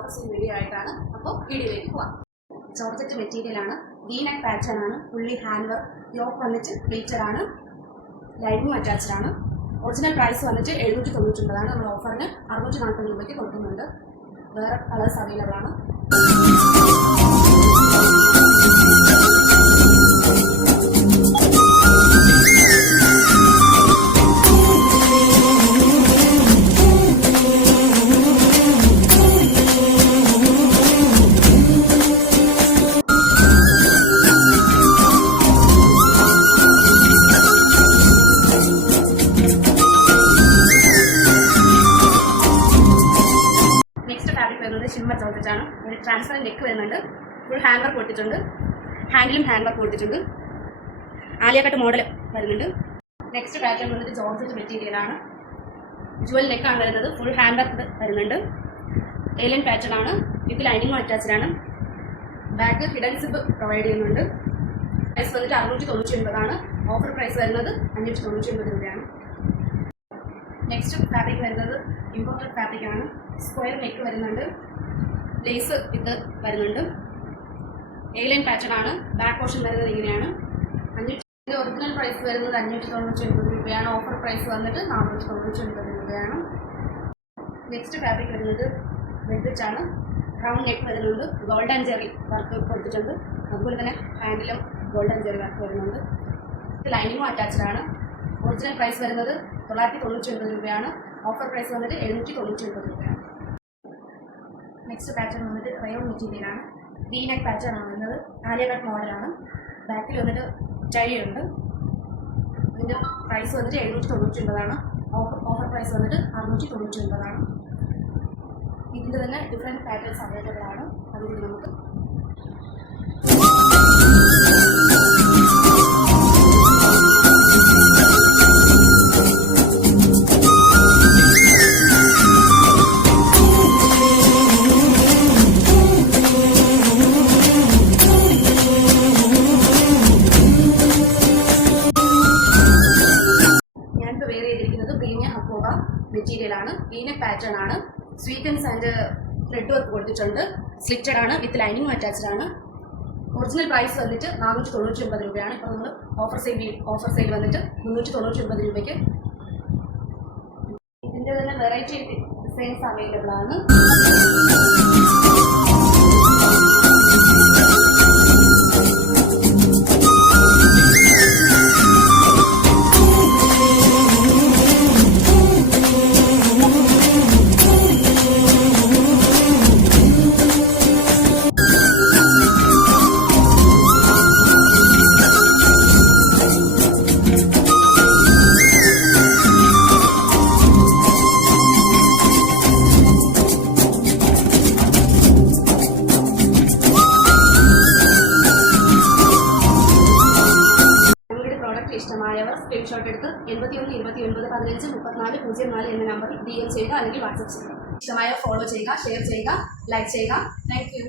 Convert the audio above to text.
Offer sale video ആയിട്ടാണ്. അപ്പോൾ വീഡിയോയിലേക്ക് പോവാം. ജോർജറ്റ് മെറ്റീരിയലാണ്, V-neck പാറ്റേൺ ആണ്, ഫുള്ളി ഹാൻഡ് വർക്ക്, യോക്ക് വന്നിട്ട് പ്ലീറ്റഡ് ആണ്, ലൈനിങ് അറ്റാച്ച്ഡ് ആണ്. ഒറിജിനൽ പ്രൈസ് വന്നിട്ട് 799 ആണ്. നമ്മൾ ഓഫറിന് 640 രൂപയ്ക്ക് കൊടുക്കുന്നുണ്ട്. വേറെ കളേഴ്സ് അവൈലബിൾ ആണ്. ഷിമ്മർ ജോർജറ്റാണ്. ഒരു ട്രാൻസ്പെറൻറ്റ് നെക്ക് വരുന്നുണ്ട്. ഫുൾ ഹാൻഡ് വർക്ക് കൊടുത്തിട്ടുണ്ട്. ഹാൻഡിലും ഹാൻഡ് വർക്ക് കൊടുത്തിട്ടുണ്ട്. ആലിയ കട്ട് മോഡൽ വരുന്നുണ്ട്. നെക്സ്റ്റ് പാറ്റേൺ വന്നിട്ട് ജോർജറ്റ് മെറ്റീരിയലാണ്. ജുവൽ നെക്കാണ് വരുന്നത്. ഫുൾ ഹാൻഡ് വർക്ക് വരുന്നുണ്ട്. ഏലിയൻ പാറ്റേൺ ആണ്. വിത്ത് ലൈനിങ്ങും അറ്റാച്ച്ഡ് ആണ്. ബാക്ക് ഹിഡൻ സിബ് പ്രൊവൈഡ് ചെയ്യുന്നുണ്ട്. പ്രൈസ് വന്നിട്ട് 699 ആണ്. ഓഫർ പ്രൈസ് വരുന്നത് 599 രൂപയാണ്. നെക്സ്റ്റ് ഫാബ്രിക് വരുന്നത് ഇമ്പോർട്ടഡ് ഫാബ്രിക് ആണ്. സ്ക്വയർ നെക്ക് വരുന്നുണ്ട്. ലേസ് വിത്ത് വരുന്നുണ്ട്. ഏലിയൻ പാറ്റേൺ ആണ്. ബാക്ക് പോർഷൻ വരുന്നത് ഇങ്ങനെയാണ്. ഒറിജിനൽ പ്രൈസ് വരുന്നത് 599 രൂപയാണ്. ഓഫർ പ്രൈസ് വന്നിട്ട് 499 രൂപയാണ്. നെക്സ്റ്റ് ഫാബ്രിക് വരുന്നത് വെൽവെറ്റ് ആണ്. റൗണ്ട് നെക്ക് വരുന്നുണ്ട്. ഗോൾഡൻ ജെറി വർക്ക് കൊടുത്തിട്ടുണ്ട്. അതുപോലെ തന്നെ ഹാൻഡിലും ഗോൾഡൻ ജെറി വർക്ക് വരുന്നുണ്ട്. ലൈനിങ്ങും അറ്റാച്ച്ഡ് ആണ്. ഒറിജിനൽ പ്രൈസ് വരുന്നത് 999 രൂപയാണ്. ഓഫർ പ്രൈസ് വന്നിട്ട് 799 രൂപയാണ്. നെക്സ്റ്റ് പാറ്റേൺ വന്നിട്ട് റയോൺ മെറ്റീരിയലാണ്. V-neck പാറ്റേൺ ആണ് വരുന്നത്. ആലിയ കട്ട് മോഡലാണ്. ബാക്കിൽ വന്നിട്ട് ചഴിയുണ്ട്. ഇതിൻ്റെ പ്രൈസ് വന്നിട്ട് 799 ആണ്. ഓഫർ പ്രൈസ് വന്നിട്ട് 699 ആണ്. ഇതിൻ്റെ തന്നെ ഡിഫറെൻറ്റ് പാറ്റേൺസ് അവൈലബിൾ ആണ്. അതിൽ നമുക്ക് പ്രീമിയം അക്കോബ മെറ്റീരിയലാണ്. V-neck പാറ്റേൺ ആണ്. സ്വീറ്റൻസ് ആൻഡ് ത്രെഡ് വർക്ക് കൊടുത്തിട്ടുണ്ട്. സ്ലിറ്റഡ് ആണ്. വിത്ത് ലൈനിങ് അറ്റാച്ച്ഡ് ആണ്. ഒറിജിനൽ പ്രൈസ് വന്നിട്ട് 499 രൂപയാണ്. ഇപ്പോൾ നമ്മൾ ഓഫർ സെയിൽ വന്നിട്ട് 399 രൂപയ്ക്ക്. ഇതിൻ്റെ തന്നെ വെറൈറ്റി ഡിസൈൻസ് അവൈലബിൾ ആണ്. ഇഷ്ടമായവർ സ്ക്രീൻഷോട്ട് എടുത്ത് 81 29 15 34 04 എന്ന നമ്പറിൽ DM ചെയ്യുക, അല്ലെങ്കിൽ വാട്സപ്പ് ചെയ്യുക. ഇഷ്ടമായ ഫോളോ ചെയ്യുക, ഷെയർ ചെയ്യുക, ലൈക്ക് ചെയ്യുക. Thank you.